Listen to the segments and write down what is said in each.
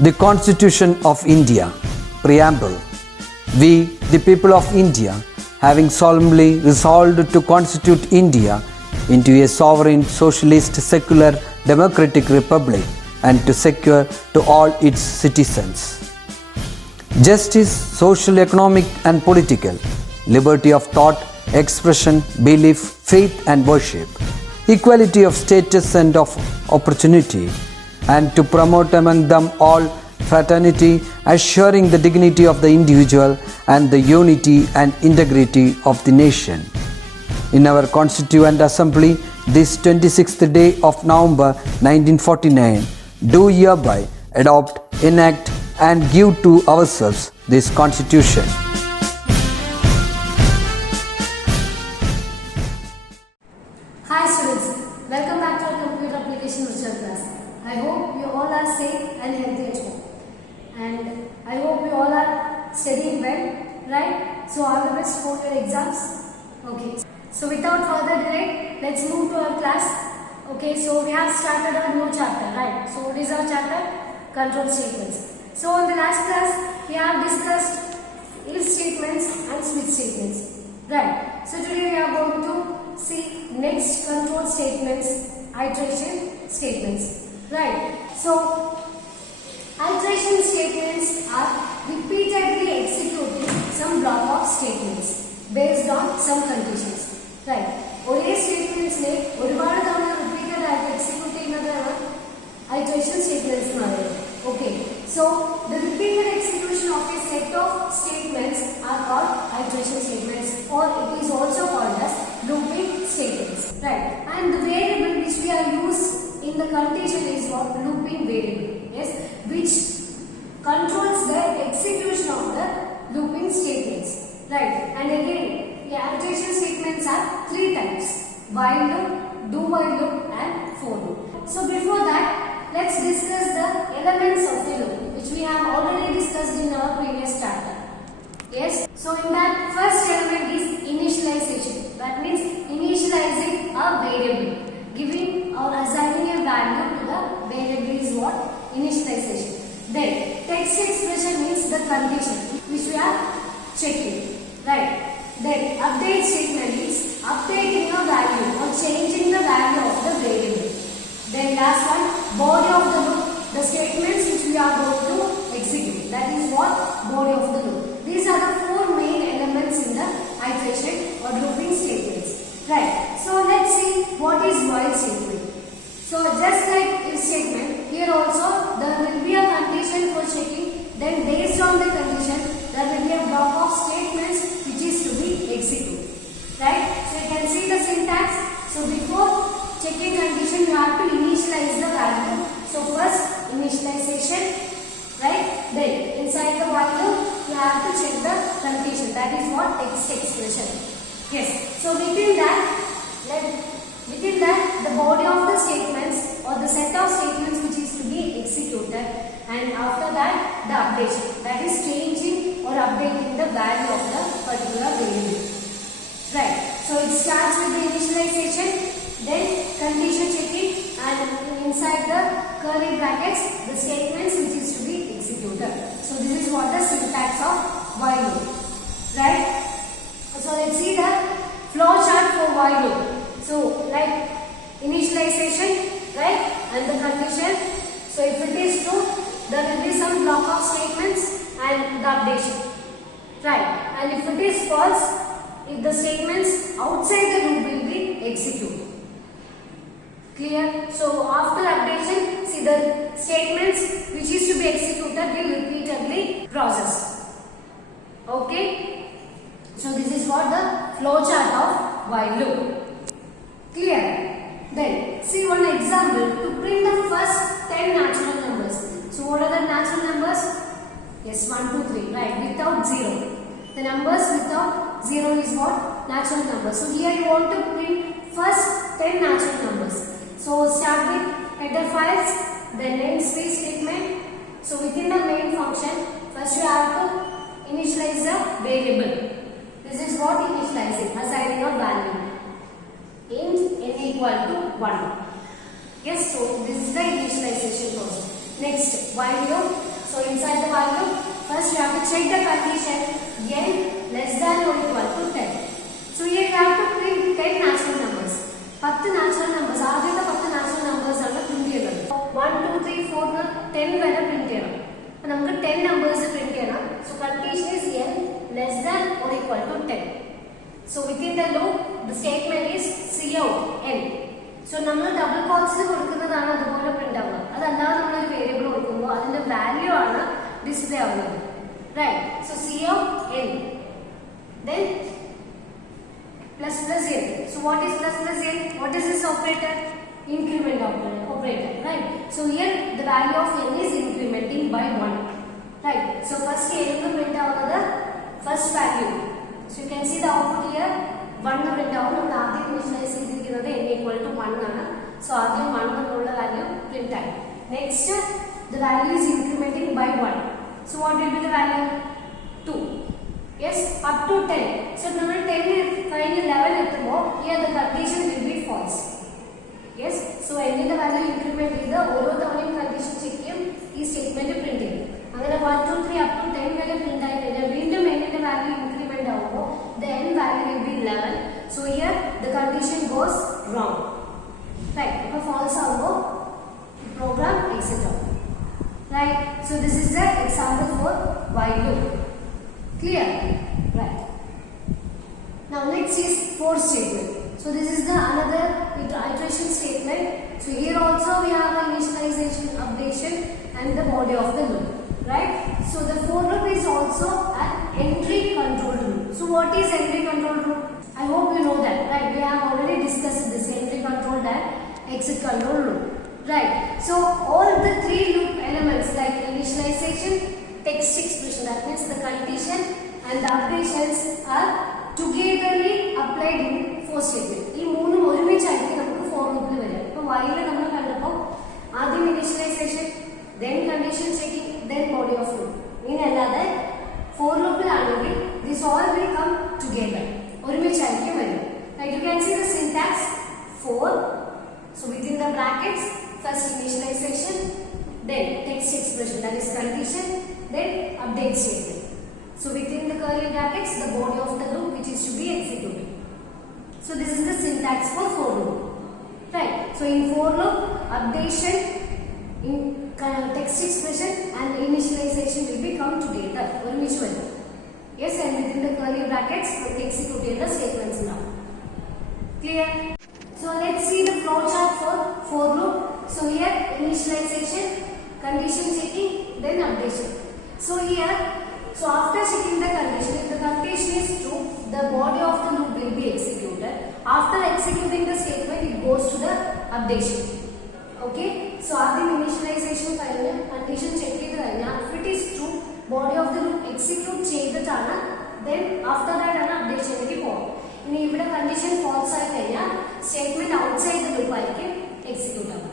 The Constitution of India, Preamble. We, the people of India, having solemnly resolved to constitute India into a sovereign, socialist, secular, democratic republic and to secure to all its citizens justice, social, economic and political, liberty of thought, expression, belief, faith and worship, equality of status and of opportunity, and to promote among them all fraternity, assuring the dignity of the individual and the unity and integrity of the nation. In our Constituent Assembly, this 26th day of November 1949, do hereby adopt, enact and give to ourselves this Constitution. Hi students, welcome back to our computer application virtual class. I hope you all are safe and healthy at home. And I hope you all are studying well, right? So all the best for your exams. Okay. So without further delay, let's move to our class. Okay, so we have started our new chapter, right? So what is our chapter? Control statements. So in the last class, we have discussed if statements and switch statements, right? So today we are going to see next control statements, iteration statements, right? So iteration statements are repeatedly executing some block of statements based on some conditions, right? ഒരേ സ്റ്റേറ്റ്മെന്റ്സിനെ ഒരുപാട് തവണ repeated ആയിട്ട് execute ചെയ്യുന്നതാണ് iteration statements എന്ന് പറയുന്നത്. Okay, so the repeated execution of a set of statements are called iteration statements, or it is also called as looping statements, right? And the variable which we are used in the condition is what? Looping variable, yes, which controls the execution of the looping statements, right? And again, the iteration statements are three types: while loop, do while loop and for loop. So before that, let's discuss the elements of the loop, which we have already discussed in our previous chapter. Yes, so in that first element is initialization. That means initializing a variable, giving or assigning a value to the variable is what? Initialization. Then text expression means the condition which we are checking, right? Then update statement is updating a value or changing the value of the variable. Then last one, body of the loop, the statements which we are going to execute. That is what? Body of the loop. These are the four main elements in the iteration or looping statements, right? So let's see what is while statement. So just like if statement, here also there will be a condition for checking. Then based on the condition, there will be a block of statements which is to be executed, right? So you can see the syntax. So before checking condition, you have to initialize the value. So first initialization, right? Then inside the while loop, you have to check the condition. That is what? Text expression. Yes. So within that, the body of the statements or the set of statements which is to be executed, and after that the updation, that is changing or updating the value of the particular variable, right? So it starts with the initialization, then condition checking, and inside the curly brackets the statements which is to be executed. So this is what the syntax of while loop, right? So let's see the flow chart for while loop. So like initialization, right, and the condition. So if it is true, there will be some block of statements and the updation, right? And if it is false, if the statements outside the loop will be executed. Clear? So after updation, see the statements which is to be executed will repeatedly process. Okay? So this is what the flow chart of while loop. Clear? Then see one example to print the first 10 natural numbers. So what are the natural numbers? Yes, 1, 2, 3, right? Without 0. The numbers without 0 is what? Natural numbers. So here you want to print first 10 natural numbers. So start with header files, then namespace statement. So within the main function, first you have to initialize the variable. This is what initializing, assigning a value. Int n equal to 1. Yes, so this is the initialization process. Next, while loop, So inside the while loop, first you have to check the condition n less than or equal to 10. So here you have to print 10 natural numbers. 10 natural numbers. ആദ്യത്തെ 10 natural numbers ആണ് print ചെയ്യുന്നത്. 1 2 3 4 10 വരെ print ചെയ്യണം. അപ്പോൾ നമുക്ക് 10 numbers print ചെയ്യണം. So condition is n less than or equal to 10. So within the loop, the statement is cout n. So നമ്മൾ double കോട്ട്സിൽ കൊടുക്കുന്നതാണ് അതുപോലെ പ്രിന്റ് ആവുക. അതല്ലാതെ നമ്മൾ ഒരു വേരിയബിൾ കൊടുക്കുമ്പോൾ അതിന്റെ വാല്യൂ ആണ് ഡിസ്പ്ലേ ആവുന്നത്. Right? So cout n. Then plus plus n. So what is plus plus n? What is this operator? Increment operator. Right? So here the value of n is incrementing by 1. Right? So first n will print out the first value. So you can see the output here 1 print out. നമ്മൾ ആദ്യം initialise ചെയ്തിരിക്കുന്നത് n equal to 1 ആണ്. So ആദ്യം 1 എന്നുള്ള value print ആയി. Next the value is incrementing by 1. So what will be the value? 2. Yes, up to 10. So നമ്മൾ 10 കഴിഞ്ഞ് 11 എത്തുമ്പോൾ here the condition will be false. Yes, so n ന്റെ value increment ചെയ്ത് ഓരോ തവണയും കണ്ടീഷൻ ചെക്ക് ചെയ്യും ഈ സ്റ്റേറ്റ്മെന്റ് പ്രിന്റ് ചെയ്യും. അങ്ങനെ 1 2 3 up to 10 വരെ പ്രിന്റ് ആയി കഴിഞ്ഞാൽ വീണ്ടും n ന്റെ വാല്യൂ ഇൻക്രിമെന്റ് ആവുമ്പോൾ the n value will be 11. So here the condition goes wrong. Right, അപ്പോൾ false ആവുമ്പോൾ program exit ആവും. Right, so this is the example for while loop. Clear? Right. Now next is for statement. So this is the another iteration statement. So here also we have the initialization, updation and the body of the loop. Right? So the for loop is also an entry control loop. So what is entry control loop? I hope you know that. Right? We have already discussed this entry control and exit control loop. Right? So all the three loop elements like initialization, text expression, that means the condition and the updations are togetherly applied in for statement. ഈ മൂന്നും ഒരുമിച്ചായിരിക്കും നമുക്ക് for loopൽ വരിക. ഇപ്പോൾ while നമ്മൾ കണ്ടപ്പോൾ ആദ്യം initialization, then condition checking, then body of loop. ഇങ്ങനെയല്ലാതെ for loopലാണെങ്കിൽ this all will come together. ഒരുമിച്ചായിരിക്കും വരിക. Like you can see the syntax for. So within the brackets, first initialization, then text expression, that is condition, then update statement. So within the curly brackets, the body of the loop which is to be executed. So this is the syntax for loop. Right? So in for loop, updation, in text expression and initialization will become together. ഒരുമിച്ച് വരും. Yes, and within the curly brackets, we execute the statements now. Clear? So let's see the flow chart for loop. So here initialization, condition checking, then updation. So here, so after checking the condition, if the condition is true, the body of the loop will be executed. After executing the statement, it goes to the updation. Okay? So after initialization, condition check if it is true, body of the loop execute ചെയ്തിട്ടാണ് then after that ആണ് updationലേക്ക് പോകും. ഇനി ഇവിടെ condition false ആയി കഴിഞ്ഞാൽ statement outside the loop ആയിരിക്കും execute ആവുക.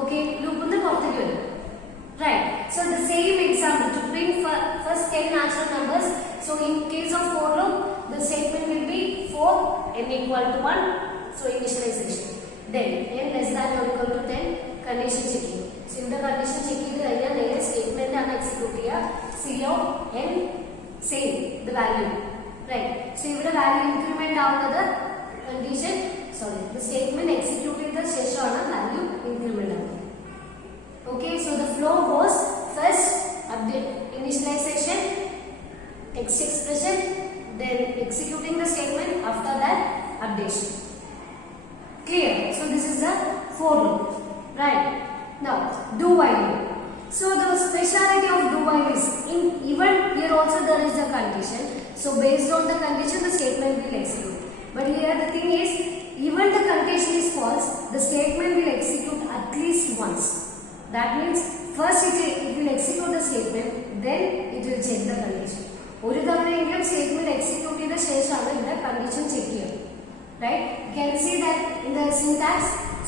Okay? loop ന്റെ പുറത്തേക്ക് വരും. Right? So the same example to print first 10 natural numbers. So in case of for loop, the statement will be for n equal to 1. So initialization. Then n less than or equal to 10, condition checking. So if the condition checking is the statement and execute cout n same the value. Right? So if the value increment out the condition, sorry, the statement executed the session value increment out. Okay, so the flow goes first update initialization, text expression, then executing the statement, after that updation. Clear? So this is the for loop. Right? Now do while loop. So the speciality of do while is in even here also there is a condition. So based on the condition the statement will execute. But here the thing is even the condition is false, the statement will execute at least once. That means first it will execute the statement, then it will check the condition. ഒരു തവണയെങ്കിലും statement execute ചെയ്ത ശേഷമാണ് ഇവിടെ condition check ചെയ്യുക. Right? You can see that in the syntax.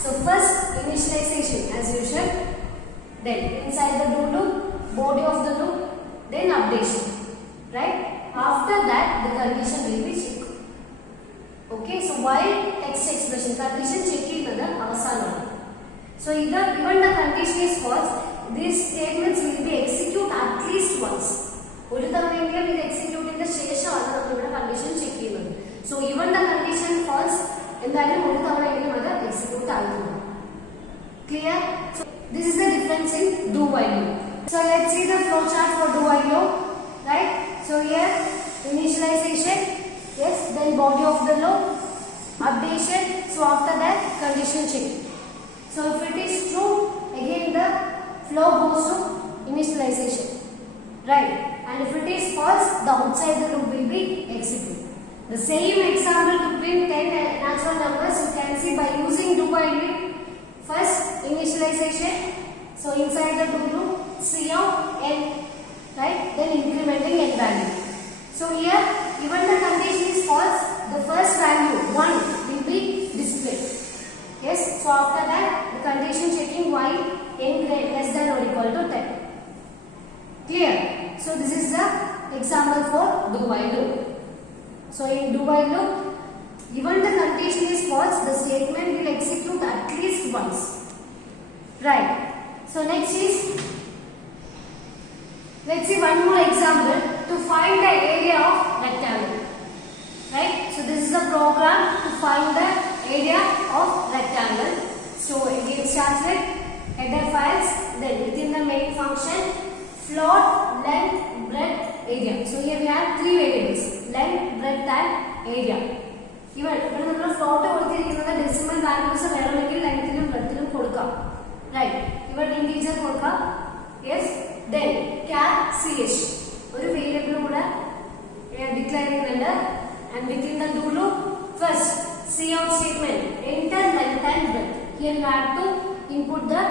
So first initialization as usual, then inside the do loop, body of the loop, then updation. Right? After that the condition will be checked. Okay? So while text expression condition check ചെയ്യുന്നത് അവസാനമാണ്. So either even the condition is false, these statements will be executed at least once. ഒരു തവണയെങ്കിലും ഇത് എക്സിക്യൂട്ടിന്റെ ശേഷമാണ് നമ്മൾ ഇവിടെ condition check ചെയ്യുന്നത്. So even the condition false, എന്തായാലും ഒരു തവണയെങ്കിലും അത് എക്സിക്യൂട്ട് ആകുന്നു. Clear? So this is the difference in do while loop. So let's see the flow chart for do while loop. Right? So here initialization, yes, then body of the loop, updation. So after that condition check. So if it is true, again the flow goes to initialization, right? And if it is false, the outside the loop will be executed. The same example to print 10 natural numbers you can see by using do while loop. First initialization, so inside the do loop, cout n, right? Then incrementing n value. So here, even the condition is false, the first value 1 will be displayed. Yes, so after that the condition checking while n less than or equal to 10. Clear? So this is the example for do while loop. So in do while loop, even the condition is false, the statement will execute at least once. Right. So next is, let's see one more example to find the area of rectangle. Right. So this is the program to find the area of rectangle. So again start with header files, then within the main function, float, length, breadth, area. So here we have three variables: length, breadth and area. Even നമ്മൾ float കൊടുത്തിരിക്കുന്നത് decimal values വേണമെങ്കിൽ ലെങ്ത്തിലും ബ്രെഡ്ത്തിലും കൊടുക്കാം. Right, ഇവിടെ integer കൊടുക്കാം. Yes, then cap CH ഒരു variable കൂടെ declare ചെയ്യുന്നുണ്ട്. And within the do loop, first cout statement, enter length and breadth. Here you have to input the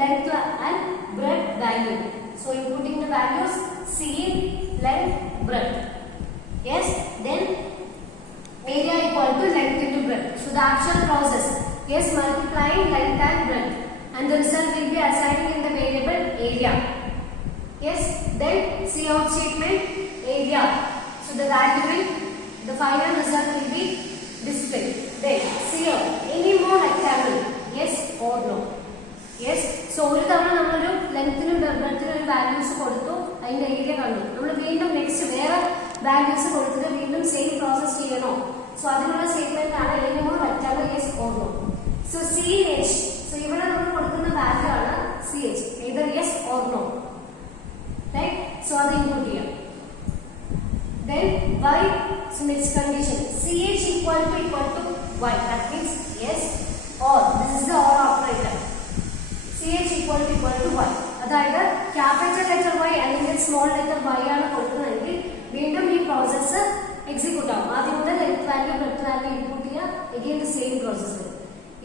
length and breadth value. So inputting the values cin, length, breadth. Yes, then area equal to length into breadth. So the actual process, yes, multiplying length and breadth, and the result will be assigned in the variable area. Yes, then cout statement, area. So the value will, the final result will be displayed. Then cout any more rectangle, yes or no. Yes, so ഒരു തവണ നമ്മളൊരു ലെങ്ത്തിനും ബ്രെഡ്ത്തിനും ഒരു values കൊടുത്തു, അതിന്റെ area കണ്ടു. നമ്മൾ വീണ്ടും next വേറെ വാല്യൂസ് കൊടുത്തിട്ട് വീണ്ടും സെയിം പ്രോസസ് ചെയ്യണോ? സോ അതിനുള്ള സ്റ്റേറ്റ്മെന്റ് ആണ് any more rectangle, yes or no. So CH, so ഇവിടെ നമ്മൾ കൊടുക്കുന്ന വാല്യൂ ആണ് CH, either yes or no. Right? So അത് ഇൻപുട്ട് ചെയ്യാം. Then y, so next condition, CH equal to y, that means yes or, this is the or operator. CH equal to y, അതായത് capital letter y അല്ലെങ്കിൽ small letter y ആണ് കൊടുക്കുന്നതെങ്കിൽ വീണ്ടും ഈ process execute ആവും. ആദ്യം മുതൽ length value breadth value input ചെയ്യുക, again the same process.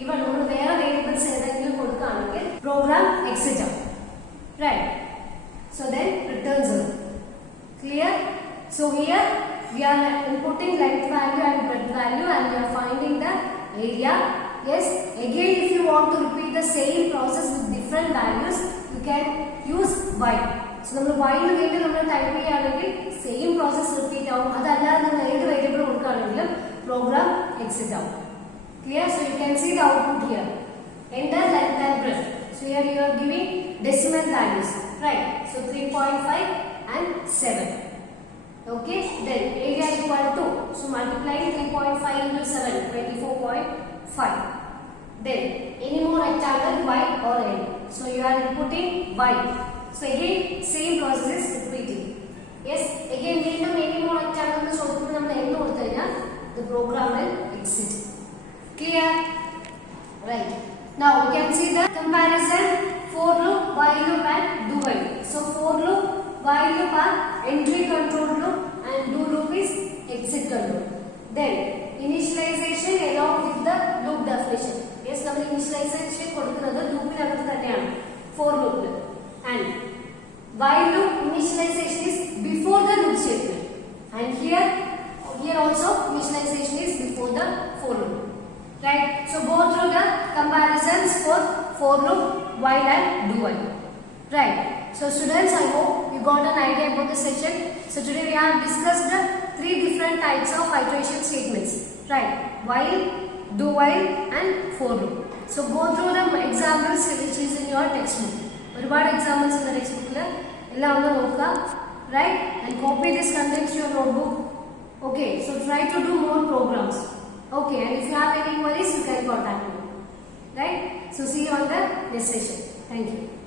ഇവ നമ്മൾ വേറെ വേരിയബിൾസ് ഏതെങ്കിലും കൊടുക്കുകയാണെങ്കിൽ പ്രോഗ്രാം എക്സിറ്റ് ആവും. Right, so then return 0. Clear? So here we are inputting length value and breadth value and we are finding the area. Yes, again if you want to repeat the same process with different values, you can use y. So നമ്മൾ y ന് വേണ്ടി നമ്മൾ type ചെയ്യുകയാണെങ്കിൽ same process repeat ആവും. അതല്ലാതെ നമ്മൾ ഏത് variable കൊടുക്കുകയാണെങ്കിലും programme exit ആവും. Clear? So you can see the output here. Enter length and breadth. So here you are giving decimal values, right? So 3.5 and 7. Okay, then area equal to, so multiplying 3.5 into 7, 24.5. Then any more rectangle y or n. So you are inputting y. So again same process is repeating. Yes, again വീണ്ടും any more rectangle എന്ന് ചോദിക്കുമ്പോൾ നമ്മൾ n കൊടുത്തു കഴിഞ്ഞാൽ the program will exit. Clear? Right. Now we can see the comparison for loop, while loop and do while. So for loop, while loop are entry control loop and do loop is exit control. Then initialization along with the loop definition. Yes, നമ്മൾ initialization കൊടുക്കുന്നത് ലൂപ്പിനകത്ത് തന്നെയാണ് for loop. And while loop initialization is before the loop statement. And here also initialization is before the for loop. Right? So go through the comparisons for loop, while and do while. Right? So students, I hope you got an idea about the session. So today we have discussed the three different types of iteration statements. Right? While, do while and for loop. So go through the examples which is in your textbook. ഒരുപാട് examples ഉണ്ട് text ബുക്കിൽ, എല്ലാം ഒന്ന് നോക്കുക. Right and copy this contents your notebook. Okay, so try to do more programs. Okay, and if you have any queries, you can contact me. Right? So see you on the next session. Thank you.